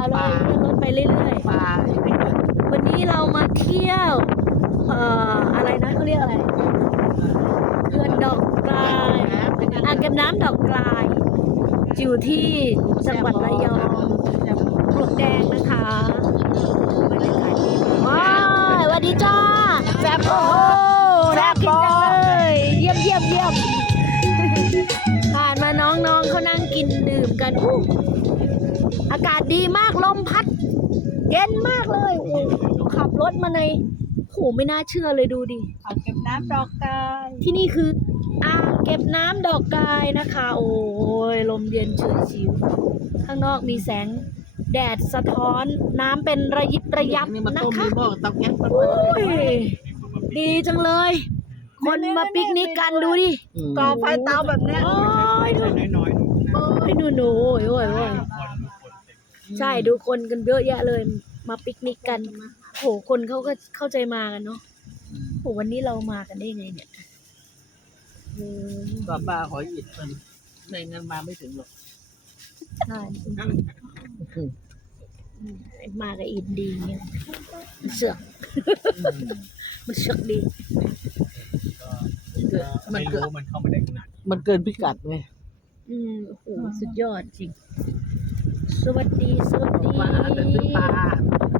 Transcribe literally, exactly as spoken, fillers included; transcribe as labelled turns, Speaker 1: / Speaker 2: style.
Speaker 1: เอาเลยเลื่อนรถไปเรื่อย
Speaker 2: ปลา
Speaker 1: ๆวันนี้เรามาเที่ยวเอ่ออะไรนะเขาเรียกอะไรเขื่อนดอกกลายอ่างเก็บน้ำดอกกลายอยู่ที่จังหวัดระยองปลวกแดงนะคะบรรยากาศดีมากว้ายสวัสดีจ้า
Speaker 2: แซ่บ
Speaker 1: โอ้โหน่ากินจังเลยเยี่ยมเยี่ยมเยี่ยมผ่านมาน้องๆเขานั่งกินดื่มกันอู้อากาศดีมากลมพัดเย็นมากเลยโอ้ขับรถมาในโหไม่น่าเชื่อเลยดูดิ
Speaker 2: อ่างเก็บน้ำดอกกาย
Speaker 1: ที่นี่คืออ่างเก็บน้ำดอกกายนะคะ โอ้ยลมเย็นเฉยชิวข้างนอกมีแสงแดดสะท้อนน้ำเป็นระยิบระยับ
Speaker 2: นี่มัน
Speaker 1: นะ
Speaker 2: ต้ม
Speaker 1: คะ
Speaker 2: มีหม้อเตาแก๊ส
Speaker 1: โอ้ยดีจังเลย คนมาปิกนิกกันดูดิ
Speaker 2: ก่อไฟเตาแบบเนี้ย
Speaker 1: โอ้ยดูโอ้ยดูหนูโอ้ยโอ้ยโอ้ยใช่ดูคนกันเยอะแยะเลย มาปิกนิกกันโหคนเขาก็เข้าใจมากันเนาะโหวันนี้เรามากันได้ไงเนี่ยโอ้
Speaker 2: ก็ปลาหอยอิดมันไม่งั้นมาไม่ถึงหรอก
Speaker 1: ใช่มากับอินดีเนี่ยมันเสือก มันเสือกดี
Speaker 2: มั
Speaker 3: ไม่
Speaker 2: นเกิ
Speaker 3: รู้
Speaker 2: น
Speaker 3: มันเข้ามาได้ขนาด
Speaker 2: มันเกินพิกัดไง
Speaker 1: อืมโอ้โหสุดยอดจริง สวัสดี สวัสดี
Speaker 2: มาหาแต่ซื้อปลา